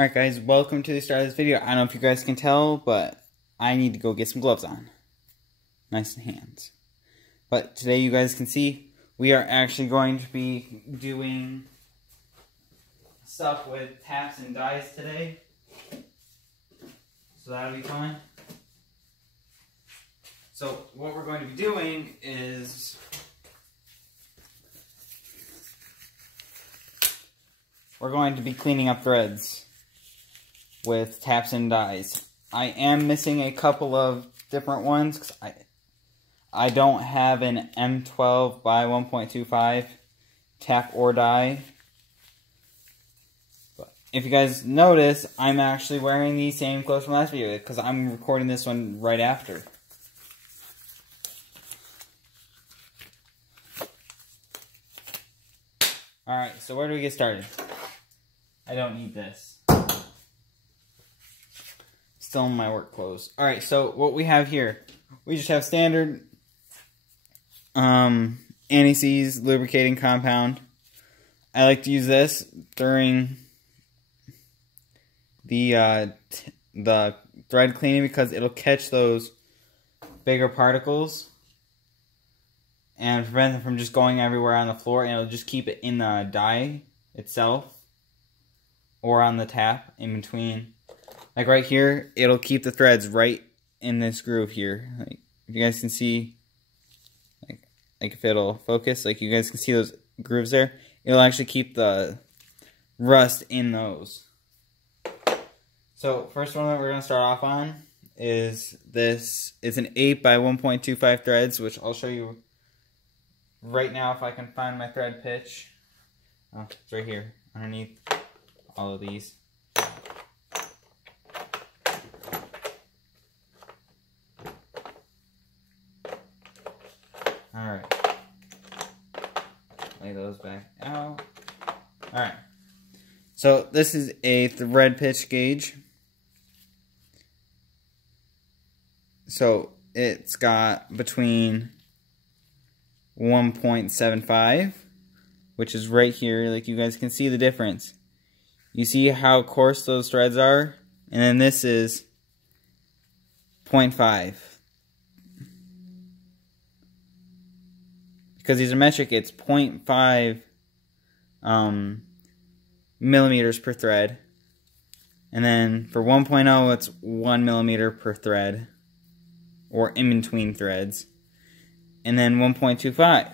Alright guys, welcome to the start of this video. I don't know if you guys can tell, but I need to go get some gloves on. Nice hands. But today you guys can see, we are actually going to be doing stuff with taps and dies today. So that'll be fun. So what we're going to be doing is we're going to be cleaning up threads with taps and dies. I am missing a couple of different ones because I don't have an M12 by 1.25 tap or die. But if you guys notice, I'm actually wearing the same clothes from last video because I'm recording this one right after. Alright, so where do we get started? I don't need this. Still in my work clothes. Alright, so what we have here, we just have standard anti-seize lubricating compound. I like to use this during the thread cleaning because it'll catch those bigger particles and prevent them from just going everywhere on the floor, and it'll just keep it in the die itself or on the tap in between. Like right here, it'll keep the threads right in this groove here. Like if you guys can see, like if it'll focus, like you guys can see those grooves there, it'll actually keep the rust in those. So first one that we're going to start off on is this. It's an 8 by 1.25 threads, which I'll show you right now if I can find my thread pitch. Oh, it's right here underneath all of these. Alright. Lay those back out. Alright. So this is a thread pitch gauge. So it's got between 1.75, which is right here. Like you guys can see the difference. You see how coarse those threads are? And then this is 0.5. Because these are metric, it's 0.5 millimeters per thread. And then for 1.0, it's 1 millimeter per thread, or in between threads. And then 1.25.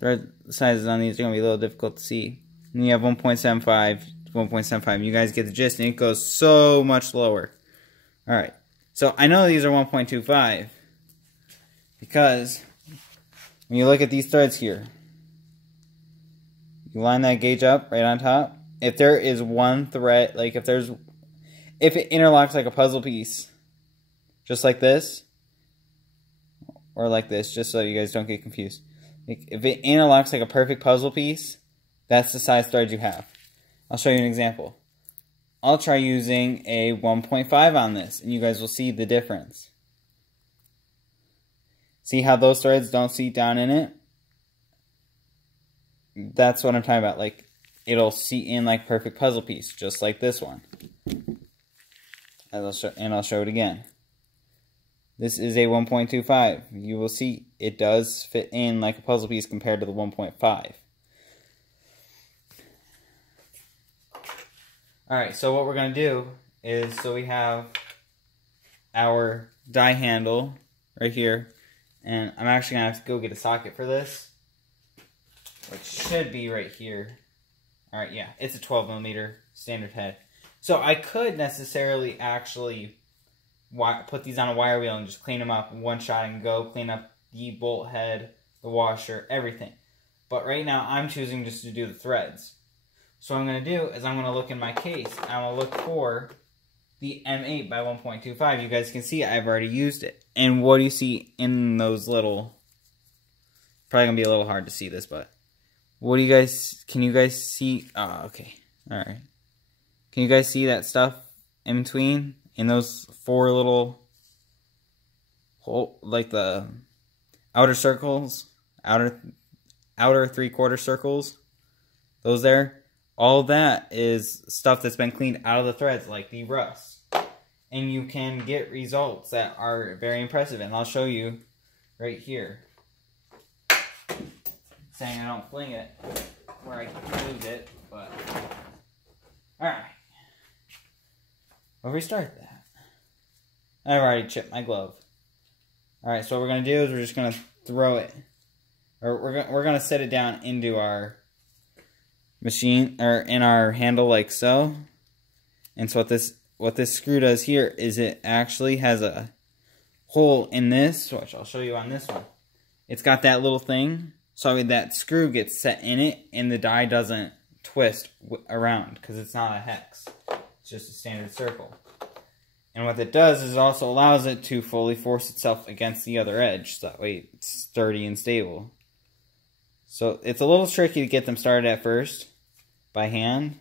Thread sizes on these are going to be a little difficult to see. And you have 1.75, 1.75. You guys get the gist, and it goes so much lower. Alright, so I know these are 1.25 because when you look at these threads here, you line that gauge up right on top. If there is one thread, like if it interlocks like a puzzle piece, just like this, or like this, just so you guys don't get confused. Like if it interlocks like a perfect puzzle piece, that's the size thread you have. I'll show you an example. I'll try using a 1.5 on this, and you guys will see the difference. See how those threads don't seat down in it? That's what I'm talking about. Like, it'll seat in like perfect puzzle piece, just like this one. I'll show it again. This is a 1.25. You will see it does fit in like a puzzle piece compared to the 1.5. Alright, so what we're going to do is, so we have our die handle right here. And I'm actually going to have to go get a socket for this, which should be right here. Alright, yeah, it's a 12 millimeter standard head. So I could necessarily actually put these on a wire wheel and just clean them up one shot and go. Clean up the bolt head, the washer, everything. But right now I'm choosing just to do the threads. So what I'm going to do is I'm going to look in my case. I'm going to look for the M8 by 1.25. You guys can see I've already used it. And what do you see in those little... Probably going to be a little hard to see this, but... What do you guys... Can you guys see... Oh, okay. Alright. Can you guys see that stuff in between? In those four little... Like the outer circles? Outer 3/4 circles? Those there? all that is stuff that's been cleaned out of the threads, like the rust. And you can get results that are very impressive, and I'll show you right here. Saying I don't fling it where I lose it, but alright. We'll restart that. I've already chipped my glove. Alright, so what we're gonna do is we're just gonna throw it, or we're gonna set it down into our machine, or in our handle like so. And so what this screw does here is it actually has a hole in this, which I'll show you on this one. It's got that little thing, so that screw gets set in it and the die doesn't twist around because it's not a hex. It's just a standard circle. And what it does is it also allows it to fully force itself against the other edge, so that way it's sturdy and stable. So it's a little tricky to get them started at first by hand.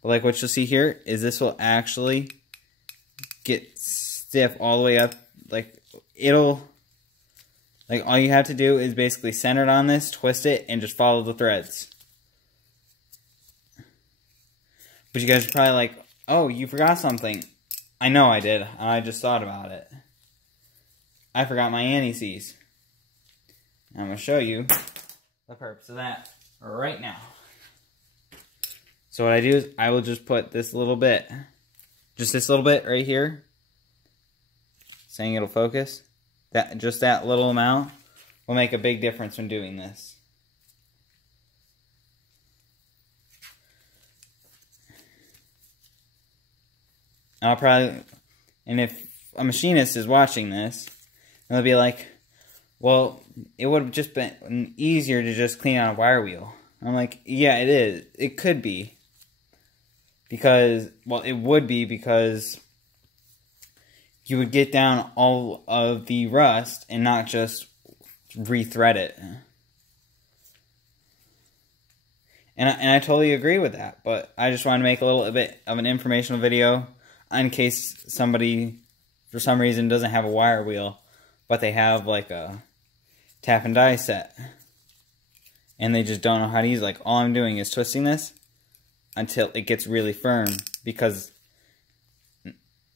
But like what you'll see here is this will actually get stiff all the way up. Like all you have to do is basically center it on this, twist it, and just follow the threads. But you guys are probably like, oh, you forgot something. I know I did. I just thought about it. I forgot my anti-seize. I'm going to show you the purpose of that right now. So what I do is I will just put this little bit, just this little bit right here, saying it'll focus. Just that little amount will make a big difference when doing this. And if a machinist is watching this, they'll be like, well, it would have just been easier to just clean out a wire wheel. I'm like, yeah, it is. It could be. Because, well, it would be because you would get down all of the rust and not just rethread it. And I totally agree with that, but I just wanted to make a little bit of an informational video in case somebody, for some reason, doesn't have a wire wheel, but they have like a tap and die set, and they just don't know how to use it. Like, all I'm doing is twisting this until it gets really firm, because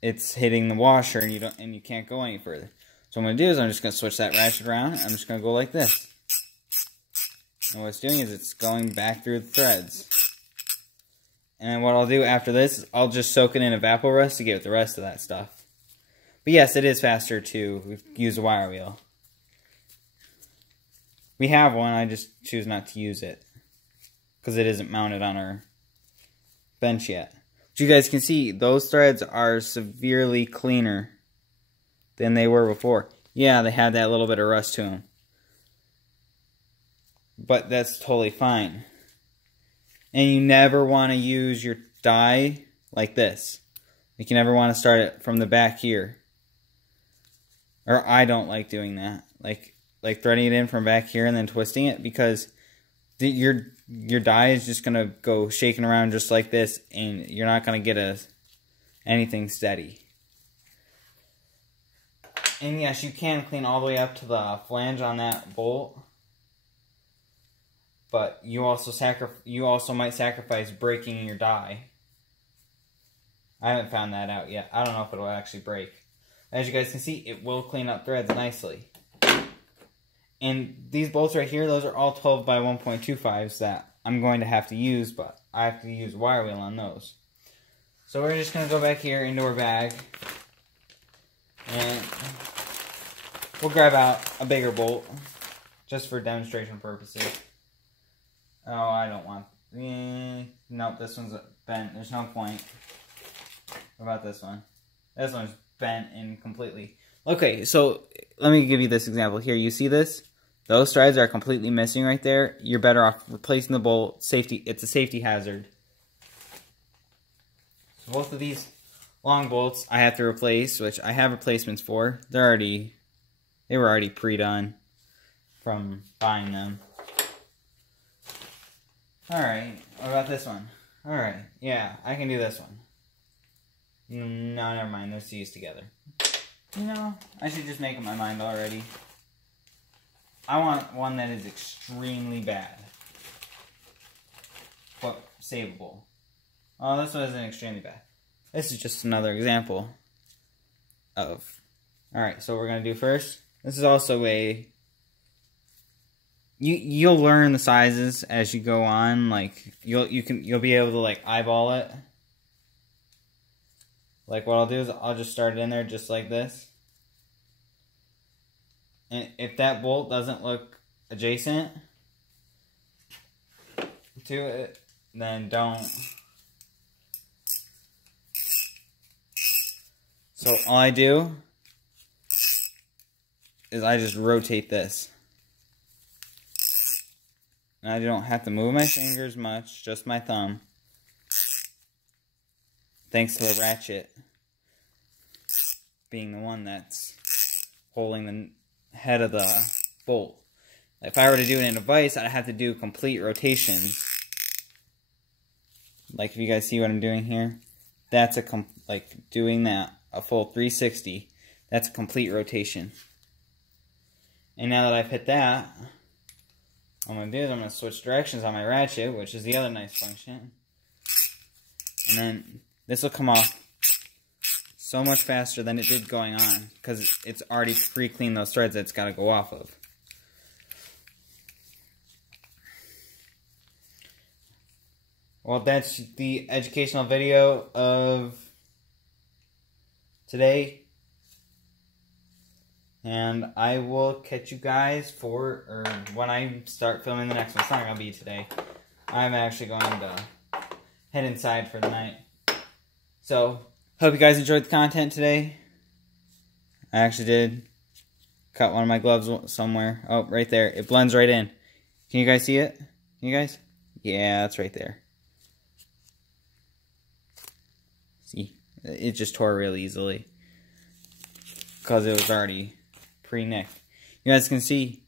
it's hitting the washer and you can't go any further. So what I'm going to do is I'm just going to switch that ratchet around. I'm just going to go like this. And what it's doing is it's going back through the threads. And then what I'll do after this is I'll just soak it in Evapo-Rust to get the rest of that stuff. But yes, it is faster to use a wire wheel. We have one, I just choose not to use it, because it isn't mounted on our bench yet. But you guys can see, those threads are severely cleaner than they were before. Yeah, they had that little bit of rust to them, but that's totally fine. And you never want to use your die like this. Like, you never want to start it from the back here. Or I don't like doing that. Like threading it in from back here and then twisting it, because your die is just going to go shaking around just like this, and you're not going to get anything steady. And yes, you can clean all the way up to the flange on that bolt, but you also might sacrifice breaking your die. I haven't found that out yet. I don't know if it will actually break. As you guys can see, it will clean up threads nicely. And these bolts right here, those are all 12 by 1.25s that I'm going to have to use, but I have to use wire wheel on those. So we're just going to go back here into our bag, and we'll grab out a bigger bolt just for demonstration purposes. Oh, I don't want... nope, this one's bent. There's no point. What about this one? This one's bent in completely. Okay, so let me give you this example here. You see this? Those threads are completely missing right there. You're better off replacing the bolt. Safety. It's a safety hazard. So both of these long bolts I have to replace, which I have replacements for. They were already pre-done from buying them. Alright, what about this one? Alright, yeah, I can do this one. No, never mind, they're seized together. You know, I should just make up my mind already. I want one that is extremely bad. But savable. Oh, this one isn't extremely bad. This is just another example of... Alright, so what we're going to do first. This is also a... You'll learn the sizes as you go on. Like, you'll be able to, like, eyeball it. Like, what I'll do is I'll just start it in there just like this. And if that bolt doesn't look adjacent to it, then don't. So all I do is I just rotate this. And I don't have to move my fingers much, just my thumb. Thanks to the ratchet being the one that's holding the head of the bolt. If I were to do it in a vise, I'd have to do complete rotation. Like if you guys see what I'm doing here, that's like doing that a full 360. That's a complete rotation. And now that I've hit that, what I'm gonna do is I'm gonna switch directions on my ratchet, which is the other nice function. And then this will come off so much faster than it did going on, because it's already pre-cleaned those threads that it's got to go off of. Well, that's the educational video of today. And I will catch you guys when I start filming the next one. It's not going to be today. I'm actually going to head inside for the night. So, hope you guys enjoyed the content today. I actually did cut one of my gloves somewhere. Oh, right there. It blends right in. Can you guys see it? Can you guys? Yeah, it's right there. See? It just tore real easily. Because it was already pre-nicked. You guys can see,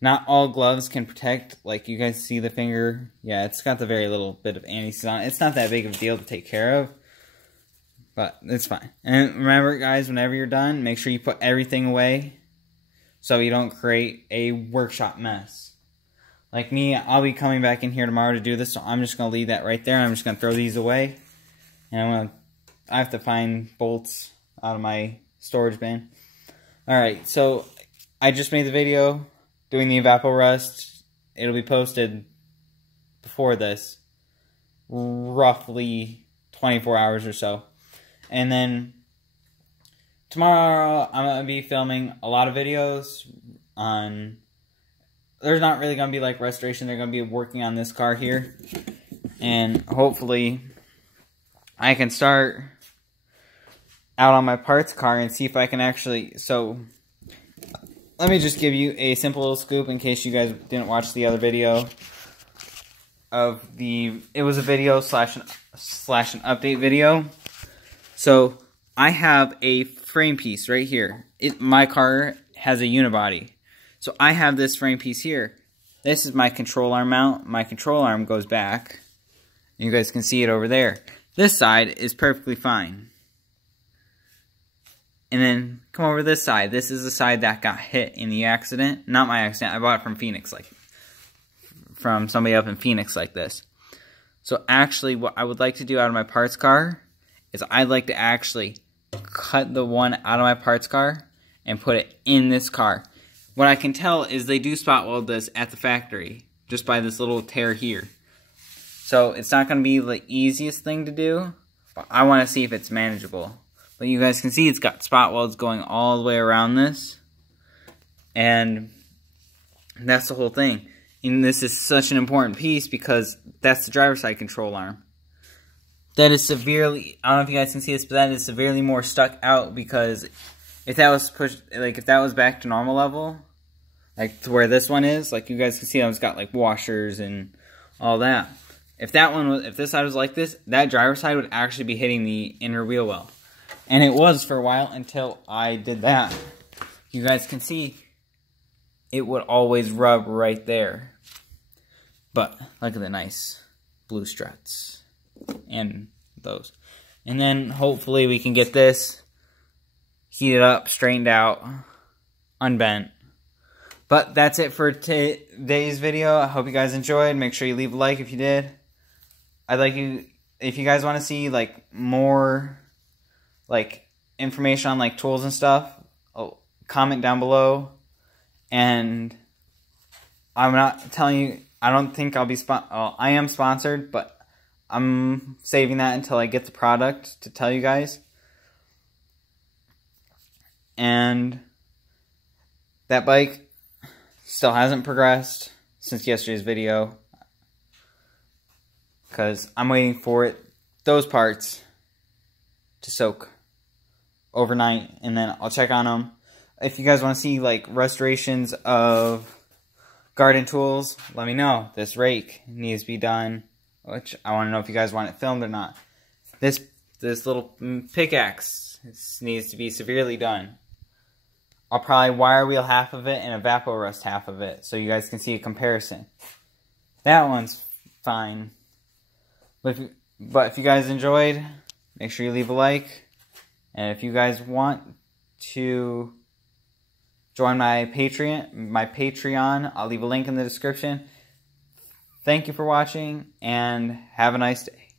not all gloves can protect. Like, you guys see the finger? Yeah, it's got the very little bit of anti-seize on it. It's not that big of a deal to take care of. But it's fine. And remember, guys, whenever you're done, make sure you put everything away so you don't create a workshop mess. Like me, I'll be coming back in here tomorrow to do this, so I'm just going to leave that right there. I'm just going to throw these away. And I have to find bolts out of my storage bin. Alright, so I just made the video doing the Evapo-Rust. It'll be posted before this, roughly 24 hours or so. And then tomorrow I'm going to be filming a lot of videos on... There's not really going to be like restoration. They're going to be working on this car here. And hopefully I can start out on my parts car and see if I can actually... So let me just give you a simple little scoop in case you guys didn't watch the other video. It was a video slash an update video. So, I have a frame piece right here. My car has a unibody. So, I have this frame piece here. This is my control arm mount. My control arm goes back. You guys can see it over there. This side is perfectly fine. And then, come over to this side. This is the side that got hit in the accident. Not my accident. I bought it from Phoenix. From somebody up in Phoenix like this. So, actually, what I would like to do out of my parts car is I'd like to actually cut the one out of my parts car and put it in this car. What I can tell is they do spot weld this at the factory, just by this little tear here. So it's not going to be the easiest thing to do, but I want to see if it's manageable. But you guys can see it's got spot welds going all the way around this. And that's the whole thing. And this is such an important piece because that's the driver's side control arm. That is severely, I don't know if you guys can see this, but that is severely more stuck out because if that was pushed, like if that was back to normal level, like to where this one is, like you guys can see, it's got like washers and all that. If this side was like this, that driver's side would actually be hitting the inner wheel well. And it was for a while until I did that. You guys can see, it would always rub right there. But look at the nice blue struts. And those. And then hopefully we can get this heated up, straightened out, unbent. But that's it for today's video. I hope you guys enjoyed. Make sure you leave a like if you did. if you guys want to see like more like information on like tools and stuff, comment down below. And I'm not telling you, I don't think I'll be I am sponsored, but I'm saving that until I get the product to tell you guys. And that bike still hasn't progressed since yesterday's video, because I'm waiting for those parts to soak overnight, and then I'll check on them. If you guys want to see like restorations of garden tools, let me know. This rake needs to be done, which I want to know if you guys want it filmed or not. This little pickaxe needs to be severely done. I'll probably wire wheel half of it and Evapo-Rust half of it, so you guys can see a comparison. That one's fine. But if you guys enjoyed, make sure you leave a like. And if you guys want to join my Patreon, I'll leave a link in the description. Thank you for watching, and have a nice day.